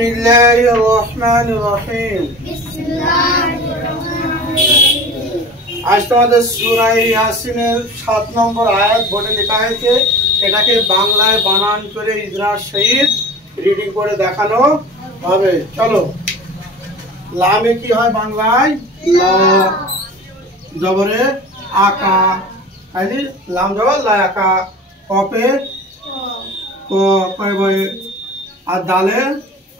बिस्मिल्लाहिर्रहमानिर्रहीम। आज তোমাদের সূরা ইয়াসিনের 7 নম্বর আয়াত বোর্ডে লেখা হয়েছে। এটাকে বাংলায় বানান করে ইজরার সহিত রিডিং করে দেখানো হবে। চলো, লামে কি হয় বাংলায়? লা, জবরে আকা, তাইলে লাম জবর লা আকা। কপে ক, কয়, আর দালে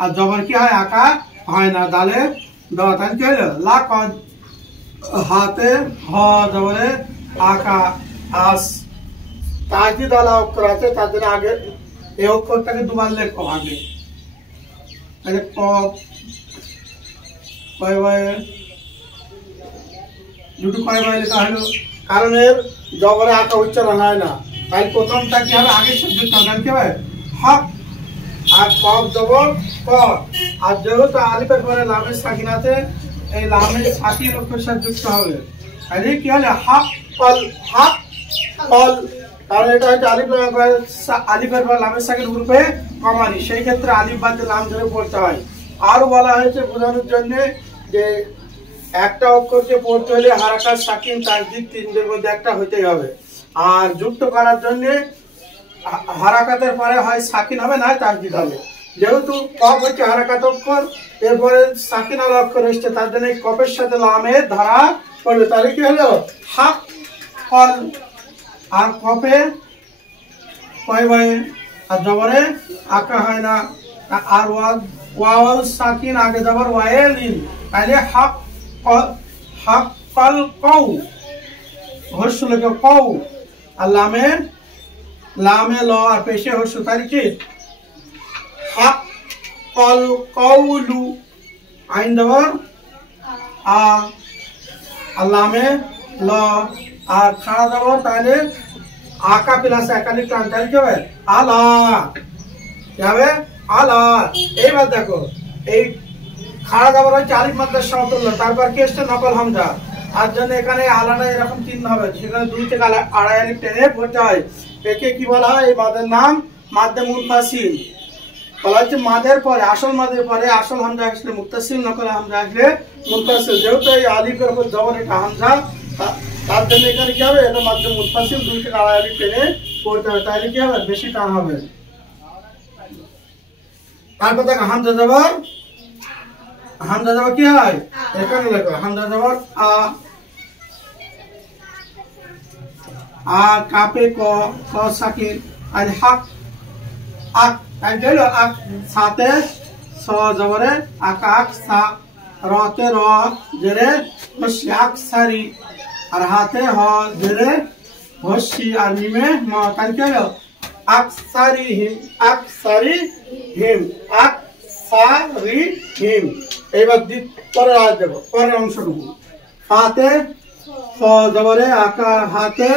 আর জবর কি হয়? আকা হয় না, দালে দ, তাই কি হলো? লা কদ। হাতে হ জবরে আকা আস। তাজদিদ আলা অক্ষর আছে, তার জন্য আগে এই অক্ষরটাকে দুবার লেখো আগে। তাহলে ক, কয় বয়, দুটো কয় বয় লেখা হলো, কারণ এর জবরে আকা উচ্চারণ হয় না। তাই প্রথমটা কি হবে? আগে যুক্ত হবে কি হবে? হক। আর কফ জবর ক। আর যেহেতু আলিফের পরে লামের সাকিন আছে, এই লামের সাকিন অক্ষরের সাথে যুক্ত হবে। তাহলে কি হলো? হক কল, হক কল। কারণ এটা হচ্ছে আলিফের পর লামের সাকিন রূপে কমানি, সেই ক্ষেত্রে আলিফ বাদে লাম ধরে পড়তে হয়। আরো বলা হয়েছে বোঝানোর জন্য যে একটা অক্ষরকে পড়তে হলে হারাকাত, সাকিন, তাসদীদ তিনটের মধ্যে একটা হইতেই হবে। আর যুক্ত করার জন্য হারাকাতের পরে হয় সাকিন হবে, না তাসদীদ হবে। যেহেতু কফ হচ্ছে হারাকাত অক্ষর, এরপরে সাকিন আলা অক্ষর এসছে, তার জন্য কফের সাথে লামের ধারা পড়বে। তাহলে কি হলো? হাক কল। আর কফে কয় বয়ে, আর জবরে আকা হয় না। আর ওয়াও সাকিন আগে জবর ওয়ায়ে লিন, তাহলে হাক হাক কল কৌ, হর্ষ লেখে কৌ। আর লামে ল আর পেশে হর্ষ, তাহলে কি? হাক কল কৌলু। আইন জবর আ, আর লামে ল আর খাড়া জবর, তাহলে আকা প্লাস একাধিক টান, তাহলে কি হবে? আলা। কি হবে? আলা। এইবার দেখো, এই খাড়া জবর হচ্ছে আলিফ মাদ্রার সমতুল্য, তারপর কি এসছে? নকল হামজা। আর জন্য এখানে আলাদা এরকম চিহ্ন হবে, সেখানে 2 থেকে আড়াই আলিফ টেনে পড়তে হয়। একে কি বলা হয়? এই মাদের নাম মাদ্দে মুনফাসিল বলা হচ্ছে। মাদের পরে, আসল মাদের পরে আসল হামজা আসলে মুত্তাসিল, নকল হামজা আসলে মুনফাসিল। যেহেতু এই আলিফের উপর জবর এটা হামজা, তার জন্য এখানে কি হবে? এটা মাদ্দে মুনফাসিল, 2 থেকে আড়াই আলিফ টেনে পড়তে হবে। তাহলে কি হবে? বেশি টান হবে। তারপর দেখো হামজা জবর, হামজা জবর কি হয়? এখানে লেখো হামজা জবর আ। আর কাপে ক, ক সাকিন, আর হক আক, তাই হলো আক। সাথে স জবরে আকাক সা, রতে র জেরে হসি আকসারি, আর হাতে হ জেরে হসি, আর মিমে ম, তাই হলো আকসারি হিম, আকসারি হিম, আকসারি হিম। এইবার পরের আয়াত দেখো, পরের অংশটুকু। হাতে হ জবরে আকা, হাতে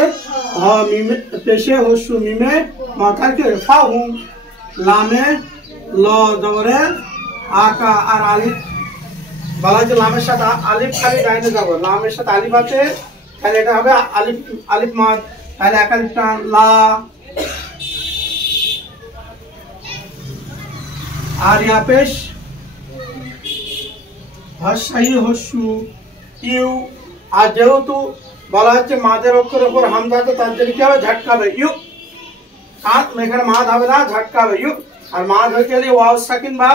হ মিমে পেশে হসু মিমে মাথাকে ফাহুম। লামে ল জবরে আকা, আর আলিফ বলা হচ্ছে লামের সাথে আলিফ খালি ডাইনে যাব, লামের সাথে আলিফ আছে, তাহলে এটা হবে আলিফ, আলিফ মাদ, তাহলে এক আলিফ টান লা। আর ইয়া পেশ হসাই হসু ইউ। আর যেহেতু বলা হচ্ছে মাদের অক্ষরের উপর হামজা আছে, তার জন্য কি হবে? ঝটকাবে ইউ। কাত এখানে মাদ হবে না, ঝটকাবে ইউ। আর মাদ হয়ে গেলে ওয়াও সাকিন বা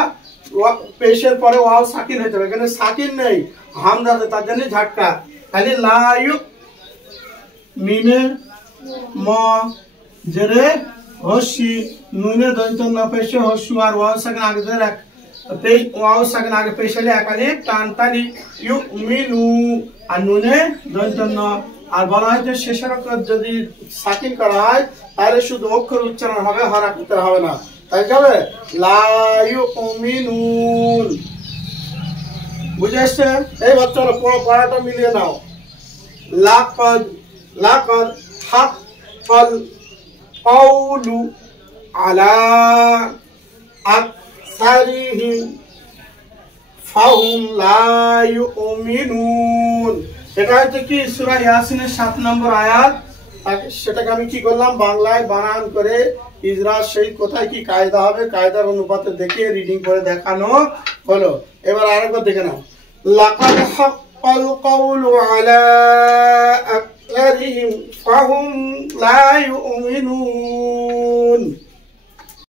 পেশের পরে ওয়াও সাকিন হতে হবে, এখানে সাকিন নেই, হামজা আছে, তার জন্য ঝটকা। তাহলে লা ইউ, মিমে ম জেরে হসি, নুনে দন্ত না পেশে হসু, আর ওয়াও সাকিন আগে ধরে ওয়াও সাকিন আগে পেশালে একাধিক টান, তালি ইউ মিনু, আর নুনে দন্ত ন। আর বলা হয় যে শেষের অক্ষর যদি সাকিন করা হয়, তাহলে শুধু অক্ষর উচ্চারণ হবে, হরকত হবে না। তাই কি হবে? লা ইউমিনুন। বুঝে আসছে? এই বাচ্চারা পড়াটা মিলিয়ে নাও। লাকাদ, লাকাদ হাক্কাল কাউলু আলা আকসারিহিম ফাহুম লা ইউমিনুন। এটা হচ্ছে কি? সূরা ইয়াসিনের 7 নম্বর আয়াত। সেটাকে আমি কি করলাম? বাংলায় বানান করে ইজরা সেই কোথায় কি কায়দা হবে, কায়দার অনুপাতে দেখে রিডিং করে দেখানো হলো। এবার আরেকবার দেখে নাও। লাকাদ হাক্কাল কাউলু আলা আকসারিহিম ফাহুম লা ইউমিনুন।